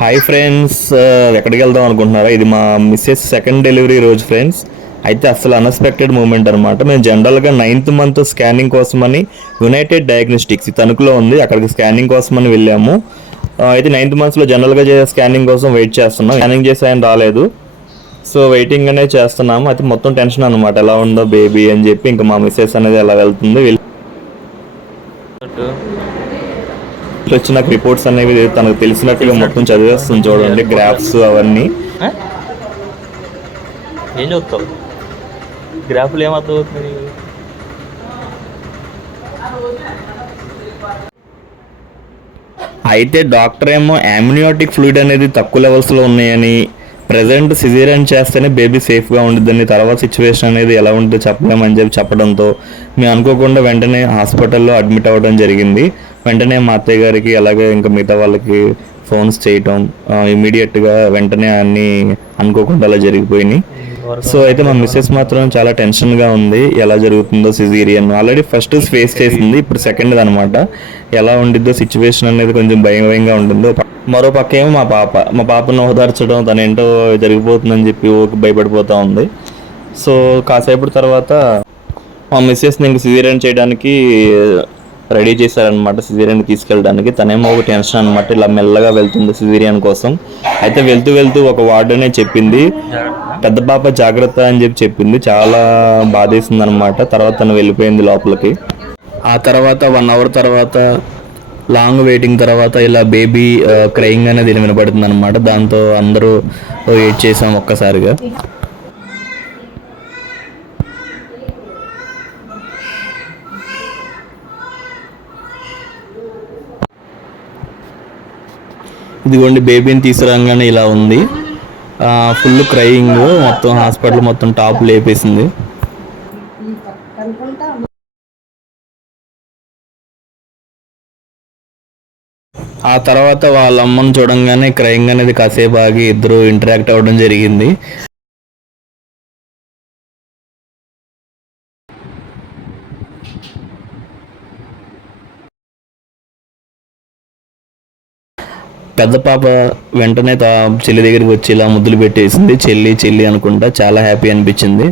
Hi friends uh, ఎక్కడికి వెళ్దాం అనుకుంటున్నారా? ఇది మా మిస్సెస్ సెకండ్ డెలివరీ రోజు ఫ్రెండ్స్ అయితే అసలు అన్ఎక్స్పెక్టెడ్ మూమెంట్ అనమాట మేము జనరల్గా నైన్త్ మంత్ స్కానింగ్ కోసమని యునైటెడ్ డయాగ్నోస్టిక్స్ తణుకులో ఉంది. అక్కడికి స్కానింగ్ కోసమని వెళ్ళాము. Uh, అయితే నైన్త్ మంత్స్లో జనరల్గా చేసే స్కానింగ్ కోసం వెయిట్ చేస్తున్నాం. స్కానింగ్ చేసే ఆయన రాలేదు. సో వెయిటింగ్ అనేది చేస్తున్నాము. అయితే మొత్తం టెన్షన్ అనమాట ఎలా ఉందో బేబీ అని చెప్పి ఇంకా మా మిస్సెస్ అనేది ఎలా వెళ్తుంది వెళ్ళి వచ్చి నాకు రిపోర్ట్స్ అనేవి తనకు తెలిసినట్టుగా మొత్తం చదివేస్తుంది చూడండి గ్రాఫ్స్ అవన్నీ? ఏం చూస్తావు గ్రాఫ్లు ఏమర్థం అవుతుంది అయితే డాక్టర్ ఏమో అమ్నియోటిక్ ఫ్లూయిడ్ అనేది తక్కువ లెవెల్స్లో ఉన్నాయని ప్రజెంట్ సిజేరియన్ చేస్తేనే బేబీ సేఫ్గా ఉంటుందని తర్వాత సిచ్యువేషన్ అనేది ఎలా ఉంటుందో చెప్పలేమని చెప్పి చెప్పడంతో మేము అనుకోకుండా వెంటనే హాస్పిటల్లో అడ్మిట్ అవ్వడం జరిగింది. వెంటనే మా అత్తయ్య గారికి అలాగే ఇంకా మిగతా వాళ్ళకి ఫోన్స్ చేయటం ఇమీడియట్గా వెంటనే అన్నీ అనుకోకుండా అలా జరిగిపోయినాయి. సో అయితే మా మిస్సెస్ మాత్రం చాలా టెన్షన్గా ఉంది. ఎలా జరుగుతుందో సిజీరియన్ ఆల్రెడీ ఫస్ట్ ఫేస్ చేసింది ఇప్పుడు సెకండ్ అనమాట ఎలా ఉండిద్దో సిచ్యువేషన్ అనేది కొంచెం భయం భయంగా ఉంటుందో. మరో పక్క ఏమో మా పాప మా పాపను ఓదార్చడం తనేంటో జరిగిపోతుందని చెప్పి ఓకే భయపడిపోతూ ఉంది. సో కాసేపటి తర్వాత మా మిస్సెస్ని ఇంక సిజీరియన్ చేయడానికి రెడీ చేశారనమాట సిజీరియన్ తీసుకెళ్ళడానికి. తనేమో ఒక టెన్షన్ అనమాట ఇలా మెల్లగా వెళ్తుంది సిజీరియన్ కోసం. అయితే వెళ్తూ వెళ్తూ ఒక వార్డనే చెప్పింది. పెద్ద పాప జాగ్రత్త అని చెప్పి చెప్పింది. చాలా బాధేసింది అనమాట తర్వాత తను వెళ్ళిపోయింది లోపలికి. ఆ తర్వాత వన్ అవర్ తర్వాత లాంగ్ వెయిటింగ్ తర్వాత ఇలా బేబీ క్రయింగ్ uh, అనేది వినబడుతుంది అనమాట దాంతో అందరూ వెయిట్ చేసాం ఒక్కసారిగా. ఇదిగోండి బేబీని తీసుకురాగానే ఇలా ఉంది. ఫుల్ క్రయింగ్ మొత్తం హాస్పిటల్ మొత్తం టాప్ లేపేసింది. ఆ తర్వాత వాళ్ళ అమ్మని చూడంగానే క్రయింగ్ అనేది కాసేపు ఆగి ఇద్దరు ఇంటరాక్ట్ అవ్వడం జరిగింది. పెద్ద పాప వెంటనే తా చెల్లి దగ్గరికి వచ్చి ఇలా ముద్దులు పెట్టేసింది చెల్లి చెల్లి అనుకుంటా చాలా హ్యాపీ అనిపించింది.